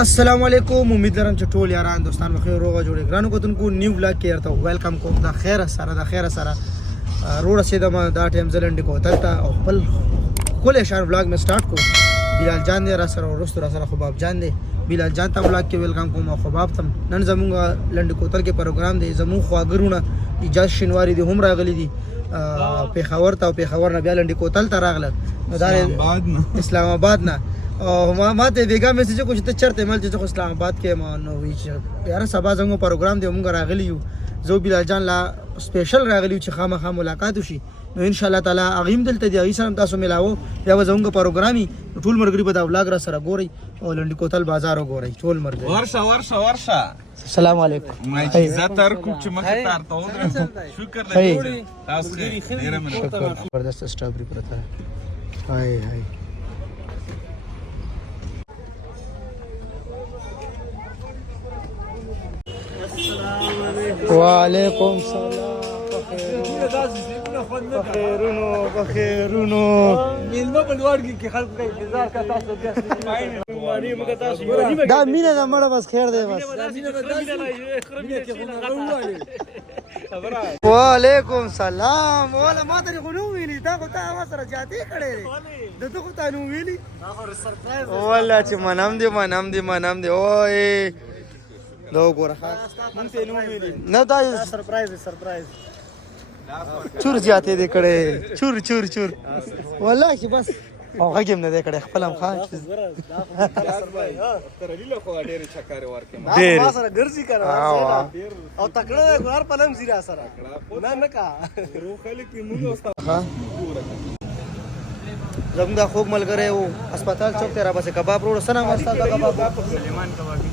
السلام علیکم امید لرم چې ټول یاران دوستان بخیر روغ جوړ ګرانو کوتونکو نیو بلاګ کې ارته ویلکم کوم د خیر سره روړ رسیدم دا ټیم زلند کو تلته او خپل کول شهر بلاګ می سٹارټ کو بلال جان دې را سره ورستو را سره خباب جان دې بلال جان ته بلاګ کې ویلکم کوم او خباب تم نن زمونږ لند کوتل کې پروګرام دی زمون خواګرونه اجازه شینواری دي هم راغلي دي پیښور ته او پیښور نه بیا لند کوتل ته راغله اسلام آباد نه او ما ته بیګا میسج کو چې ته چرته مل چې اسلام آباد کې ما نو وی چې یار سبا زموږ پروګرام دی موږ راغلی یو زو بلال جان لا سپیشل راغلی چې خامخا ملاقات وشي نو ان شاء الله تعالی اغیم دلته دی ایسان تاسو ملاو بیا زموږ پروګرامي ټول مرګري په دا ولاګ را سره ګوري او لنډی کوتل بازار وګوري ټول مرګري ورشه السلام علیکم ما عزت تر کو چې مخ تارته ودرم شکر لګوي تاسو ډیره مننه زبردست سټابري پرته هاي هاي وعلیکم السلام بخیرونو میلمه بلوارګي کې خلک کوي انتظار کا تاسو بیا مانی مګه تاسو دا مینه دا مړه بس خیر دی بس وعلیکم السلام ولا ما ته غنو ویلی دا خو تا ما سره جاتې کړې دته خو تا نو ویلی سرپرایز والله چې منم دی اوه دا وګوره مونږ ته نو ویلی نه دا سرپرایز چور جاتے دې کړه چور والله چې بس او غږم نه دې کړه خپلم خان تر لیلو خو ډېر چکر ورکې ما سره ګرځي کړه او تکړه ګور پلم زیرا سره نه کا روح خلک موږ استاد زموږ د خوګ ملګری وو هسپتال چوک ته را بس کباب روډ سنا مستا کباب سلیمان کبابي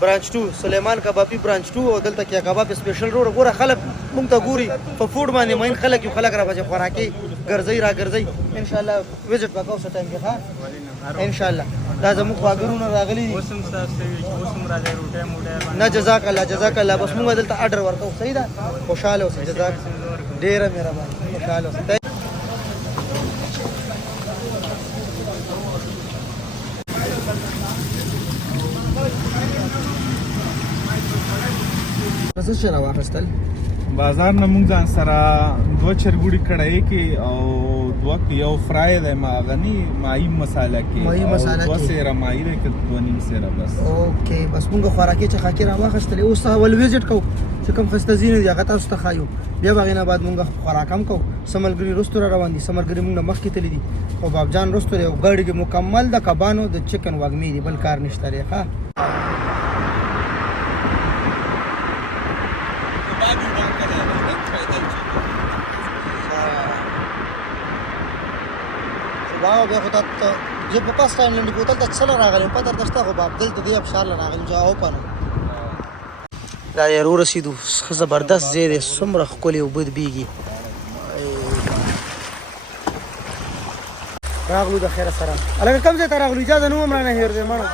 برانچ 2 سلیمان کبابي برانچ 2 او دلته کې کباب سپیشل روډ ګوره خلک مونږ ته ګوري په فوډ باندې مین خلک یو خلک را بچ خوراکي ګرځي ان شاء الله وزټ وکاو څه ټایم کې ها ان شاء الله دا زموږ خواګرونه راغلي دي اوسم تاسو اوسم راځي روټه موټه نه جزاک الله بس موږ دلته آرډر ورکو صحیح ده خوشاله اوسئ جزاک ډیره مهرباني خوشاله اوسئ څه شي راوخستل بازار نه مونږ ځان سره دوه چرګوړي کړای کې او دوه یو فرای د ماغنی مای مساله کې دوه سیره مای کې دوه نیم سیره بس اوکې بس مونږ خوراکي چې خاکي راوخستل اوس ول ویزټ کو چې کوم خسته زینې دی هغه تاسو ته خایو بیا بغینه بعد مونږ خوراکم کو سملګری رستور روان دي سملګری مونږ مخ کې تللی دي او باب جان رستور یو ګاډي کې مکمل د کبانو د چکن واګمی دی بل کار نشته لري ښا واو بیا خو ته زه په پاس ټایم لنډي کوتل ته څله راغلم پته درته خو باب دلته دی ابشار راغلم چې او پنه دا یې رو رسیدو زبردست زیاده څومره ښکلې اوبه بیږي راغلو د خیره سره الګ کم ځای ته راغلو اجازه نو هم رانه هیر دی مړو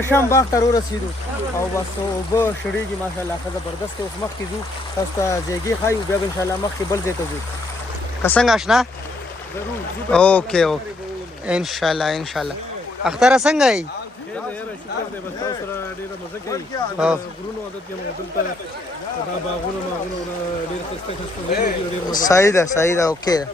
اشام باغ ته رو رسیدو او بس اوبه شړېږي ماشاءالله ښه زبردست اوس مخکې ځو تاسو ته ځایګي ښایو بیا به انشاءالله مخکې بل ځای ته ځو که څنګه اشنا اوکې ان شاء الله اختر څنګه ای صحیح ده اوکې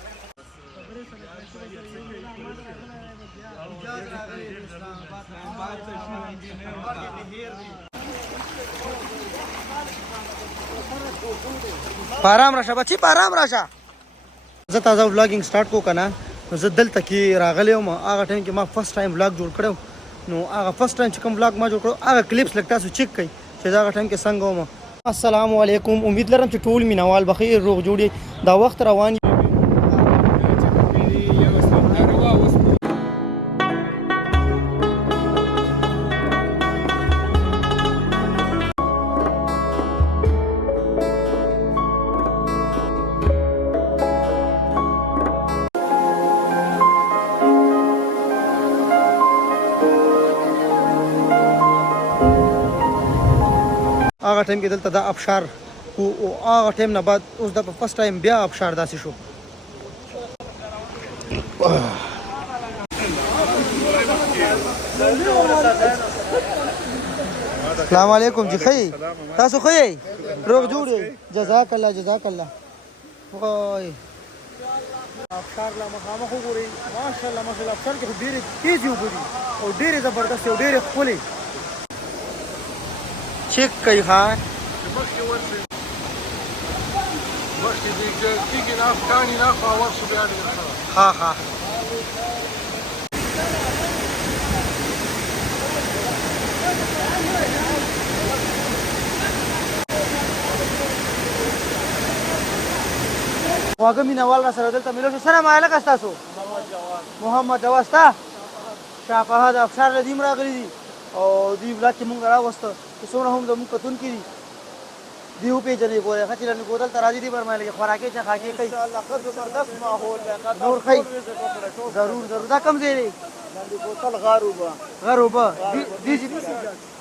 پارام راشه بچی پارام راشه زه تازه ولاګینګ سٹارټ کو کنه زه دلته کې راغلی وم هغه ټایم کې ما فرست ټایم ولاګ جوړ کړو نو هغه فرست ټایم چې کوم ولاګ ما جوړ کړو هغه کلیپس لګ تاسو چیک کړئ چې هغه ټایم کې څنګه وم السلام علیکم امید لرم چې ټول مینوال بخیر روغ جوړي دا وخت روان هغه ټایم کې دلته دا ابشار او هغه ټایم نه بعد اوس د فرست ټایم بیا ابشار داسې شو السلام علیکم جی خی تاسو خی روغ جوړ جزاک الله جزاک الله وای افشار لا مخامخ وګورئ ماشاءالله ماشاءالله افشار کې ډېرې تیزې اوبه دي او ډېرې زبردست او ډېرې ښکلې چیک کوي ښه مخکې کېږي نه کاڼي نه خو اول شو بیا ډېر ښه ها ها خواږه مینهوال را سره دلته میلو شو څه نام هلکه ستاسو محمد جواد ستا شاپهه د افشار له دیم راغلي دي او دوی بلاک کې مونږ راوسته چې څومره هم زموږ کتونکي دي دی وپېژنې ګورې ښه چې رنګ دلته راځي دي فرمایله چې خوراکې چخاکې کوي نور ښایي ضرور ضرور دا کوم ځای دی غر اوبه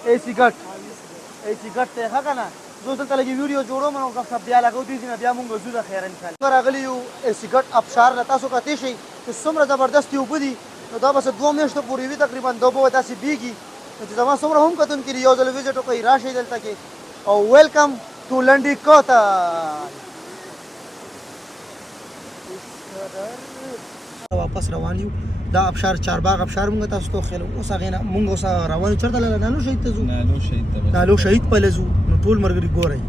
اے سی ګټ دی ښه که نه زه دلته لږې ویډیو جوړوم نو سب بیا لګو دې نه بیا مونږ ځو د خیر انشاءالله راغلي یو اے سی ګټ ابشار له تاسو کتې شئ چې څومره زبردستې اوبه دي نو دا بس 2 میاشتو پورې وي تقریبا د اوبه به داسې بیږي نو چې زما څومره هم کتونکي دي یو ځل وزټ وکړئ راشئ دلته کې او ویلکم ټو لنډي کوتل واپس روان یو دا ابشار چارباغ ابشار مونږ تاسو ته وښیلو اوس هغې نه مونږ اوس روان یو چېرته لاله نالو شهید ته ځو نالو شهید پله ځو نو ټول ملګري ګورئ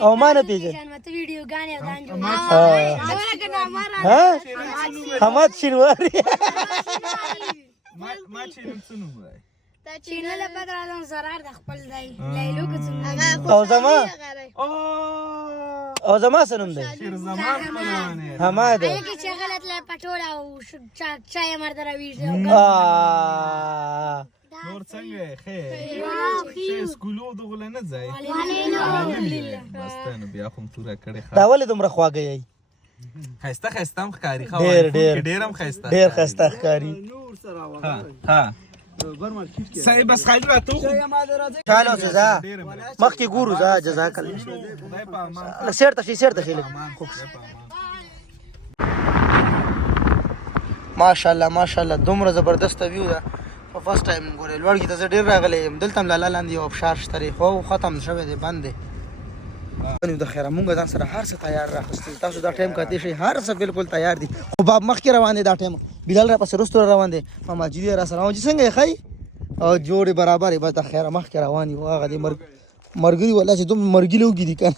او ما نه پیژن حمد شینواری ما چې نوم څه نوم دی چینل بدر اعظم زرار د خپل دی لیلو کوڅه او زما څه نوم دی حمد کې چې غلط لا پټوله او چای مرته راویږي نور څنګه خیر شه سکولو دغه نه ځای مستانه بیا خو توره کړې دا ولې دومره خواږه یې خسته هم ښکاري خو ډېر هم خسته ډېر خسته ښکاري ها صحیح بس خالد راتو چالو ځه مخکې ګورو ځه جزاک الله سیر ته شي ماشاءالله دومره زبردست ویو ده په فرست ټایم ګورې لوړ کې ته زه ډېر راغلی یم دلته هم لاله لاندې یو ابشار شته دی خو ختم شوی دی بند دی د خیره مونږ ځان سره هر څه تیار راخستي تاسو دا ټایم کتې شئ هر څه بالکل تیار دي خو باب مخکې روان دی دا ټایم بلال را پسې رستو روان دی ماما جدي را سره جي څنګه یې ښایي او جوړې برابر یې بس د خیره مخکې روان یو هغه دی مرګري والله چې دومره مرګي لوګي دي که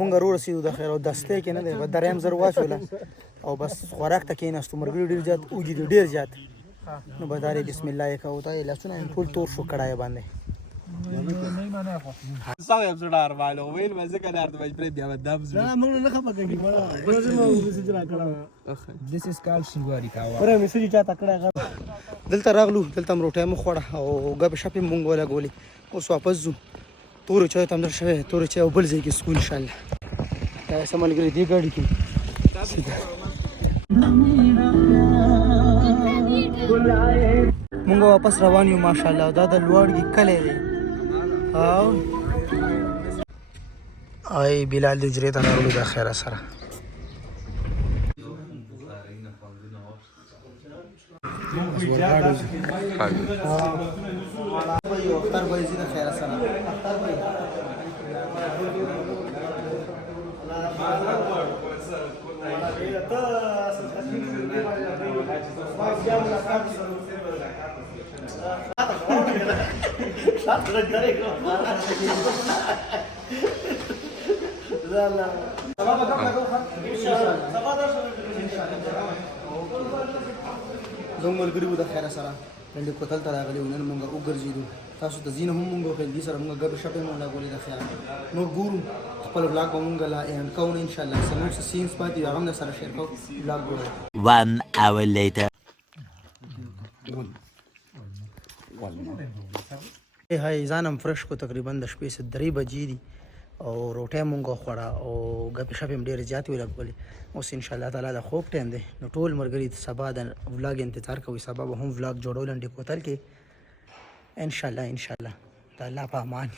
مونږ رورسېدو د خیر او دستې کې نه دی دریم زر واچوله او بس خوراک ته کېناستو ملګري ډېر زیات اوږي دي ډېر زیات نو بدارې بسم الله یې کوو ته یې لاسونه یې ټول تور شو کړای باندې صاحب زړه والو ویل مزه کنه ارته بجبر بیا ودم زړه نه موږ نه خبر کېږي روزه مو میسج راکړه This is called شینواری کاوا پره میسج چا تکړه دلته راغلو دلته هم روټۍ مو خوړه او ګپې شپې مونږ ولګولې اوس واپس ځو تورې چای ته هم در شوی تورې چای او بل ځای کې سکو انشاءالله دا څه ملګري دې ګاډي کې مونږ واپس روان یو ماشاءالله دا د لوړګي کلی دی او ای بلال دې جرې ته راغلو د خیره سره اختر بھائی زی دا خیر سره اختر بھائی زموږ ملګري وو د خیره سره لنډې کوتل ته راغلي وو نن مونږ وګرځېدو تاسو ته ځینې هم مونږ وکړل دې سره مونږ ګپې شپې مو لګولې د خیره نور ګورو خپل بلاګ به مونږ لا اینډ کوو نه انشاءالله زموږ څه سینس پاتې وي هغه هم درسره شیر کوو بلاګ ګورئ 1 hour later هاي ځان هم فرش کو تقریبا د شپې 3 بجې دي او روټۍ مونږ وخوړه او ګپې شپې هم ډېرې زیاتې ولګولې. اوس انشاءالله تعالی د خوب ټایم دی نو ټول ملګري سبا د ولاګ انتظار کوي. سبا به هم ولاګ جوړو لنډې کوتل کې انشاءالله د الله په امان.